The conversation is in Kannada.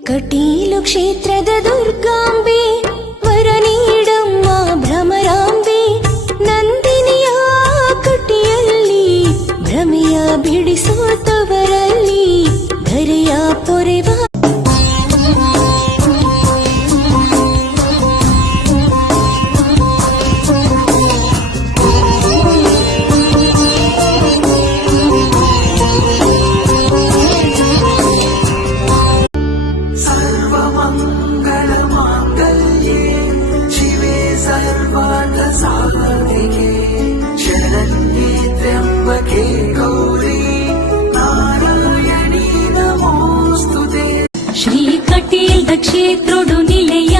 ಕಟೀಲು ಕ್ಷೇತ್ರದ ದುರ್ಗಾಂಬೆ ವರ ನೀಡಮ್ಮ ಭ್ರಮರಾಂಬೆ ನಂದಿನಿಯ ಕಟಿಯಲ್ಲಿ ಭ್ರಮೆಯ ಬಿಡಿಸುತ್ತವರಲ್ಲಿ ಧರೆಯ ಪೊರೆವ ಶ್ರೀ ಕಟೀಲ್ ಕ್ಷೇತ್ರೋಡು ನಿಲೆಯ